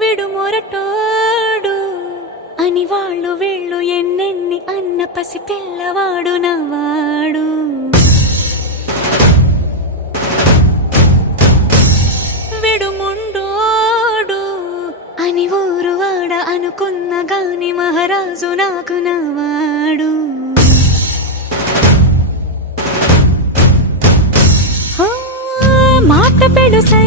విడు మొరటోడు అని వాళ్ళు వీళ్ళు ఎన్నెన్ని అన్న పసి పిల్లవాడు నవ్వాడు. విడు ముండోడు అని ఊరు వాడ అనుకున్న గాని మహారాజు నాకు నవ్వాడు. మాట పెడు సై